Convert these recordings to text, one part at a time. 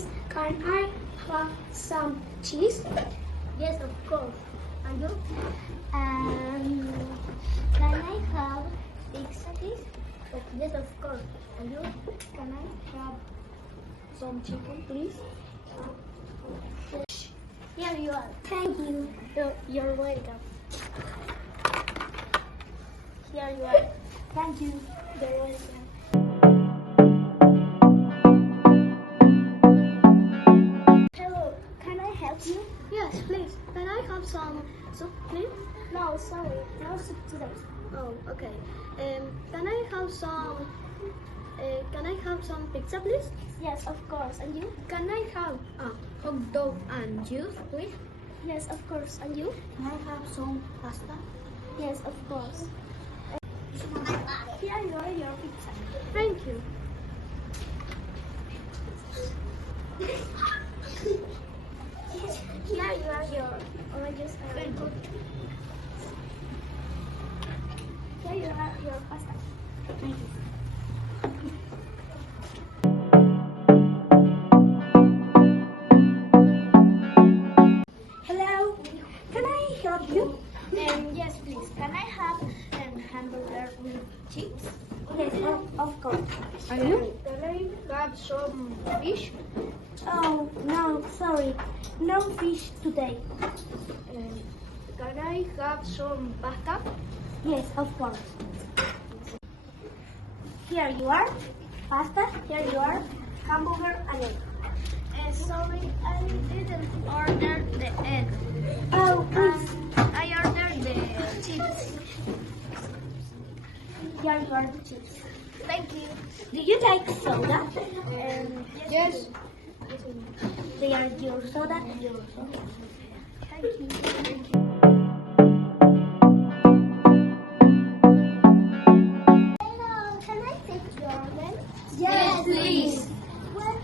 please. Can I have some cheese? Yes, of course. And you? Can I have pizza, please? Yes, of course. And you? Can I have some chicken, please? Here you are. Thank you. You're welcome. Here you are. Thank you. You're welcome. Hello, can I help you? Yes, please. Can I have some soup, please? No, sorry, no soup today. Oh, okay. Can I have some pizza, please? Yes, of course. And you? Can I have a hot dog and juice, please? Yes, of course. And you? Can I have some pasta? Yes, of course. Here you are, your pizza. Thank you. Here you are, your oranges. Thank you. Here you are, your pasta. Thank you. Hello, can I help you? Yes, please. Can I have a hamburger with chips? Yes, of course. And you? Can I have some fish? Oh, no, sorry. No fish today. Can I have some pasta? Yes, of course. Here you are, pasta. Here you are, hamburger and egg. Sorry, I didn't order the egg. Oh, please. I ordered the chips. Here you are, the chips. Thank you. Do you like soda? Yes. They are your soda and your soda. Thank you. Thank you. Hello, can I take your order? Yes, please. Well,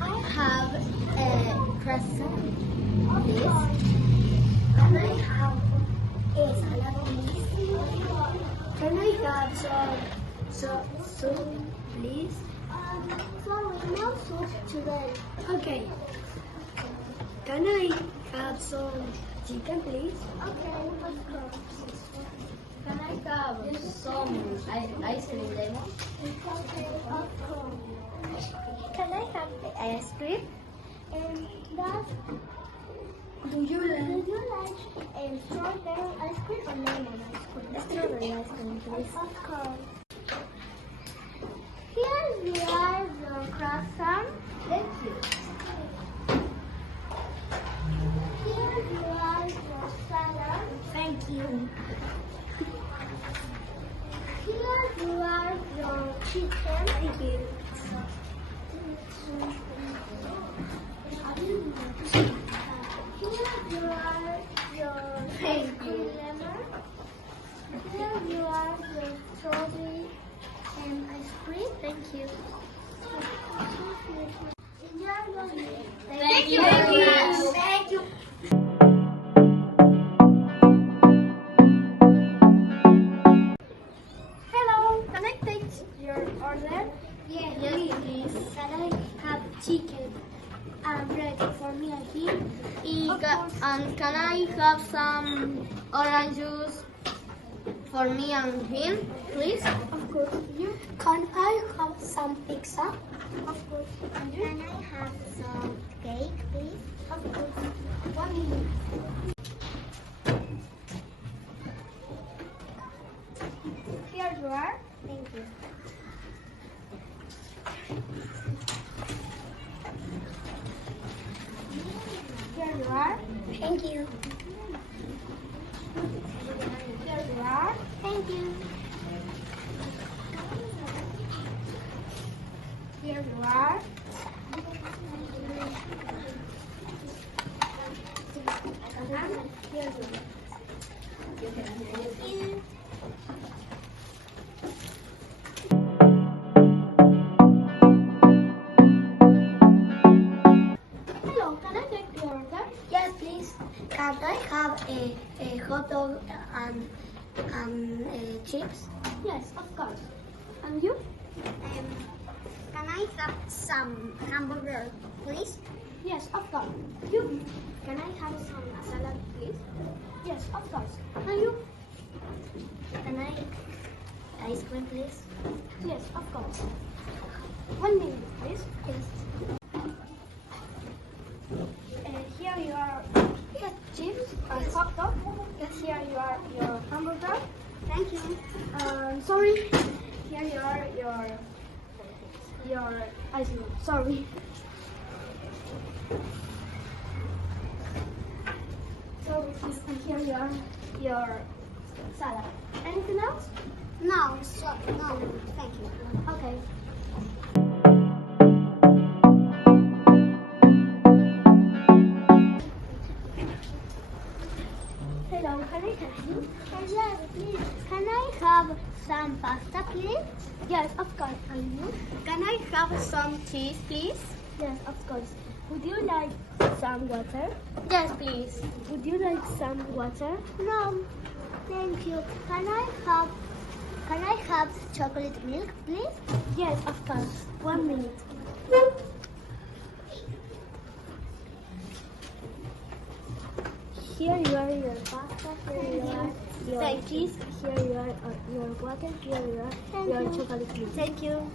I Have a croissant, please. Can I have a salad, please? Can I have some soup, please? Sorry, no soup today. Okay. Can I have some chicken, please? Okay, of course. Can I have some ice cream lemon? Okay, of course. Can I have the ice cream? That, Do you do you like strawberry ice cream or lemon ice cream? strawberry ice cream, please? Of course. Here you are, your croissant. Thank you. Here you are, your salad. Thank you. Here you are, your chicken. Thank you. Here you are, your Thank you. lemon. Here you are, your strawberry and ice cream. Thank you. Thank you very much. Thank you. Hello, can I take your order? Yes, Please. Can I have chicken and bread for me and him? And can I have some orange juice for me and him, please? Of course. You? Can I have some pizza? Of course. Can I have some cake, please? Of course. 1 minute. Here you are. Thank you. Here you are. Thank you. Here you are. Thank you. Here you are. And here you are. Thank you. Hello, can I take the order? Yes, please. Can I have a hot dog and chips? Yes, of course. And you? Can I I have some hamburger, please? Yes, of course. Can I have some salad, please? Yes, of course. And you? Can I ice cream, please? Yes, of course. 1 minute, please. Here you are chips and hot dog. Here you are your hamburger. Thank you. Sorry. Here you are your ice cream. Sorry. Sorry, please. And here you are your salad. Anything else? No, no, thank you. Okay. Hello, can I help you? Yes, please. Can I have some pasta, please? Yes, of course. And you? Can I have some cheese, please? Yes, of course. Would you like some water? Yes, please. Would you like some water? No, thank you. Can I have chocolate milk, please? Yes, of course. 1 minute. Here you are your pasta, here you are your Thank you. cheese, here you are your water, here you are Thank your you. chocolate milk. Thank you.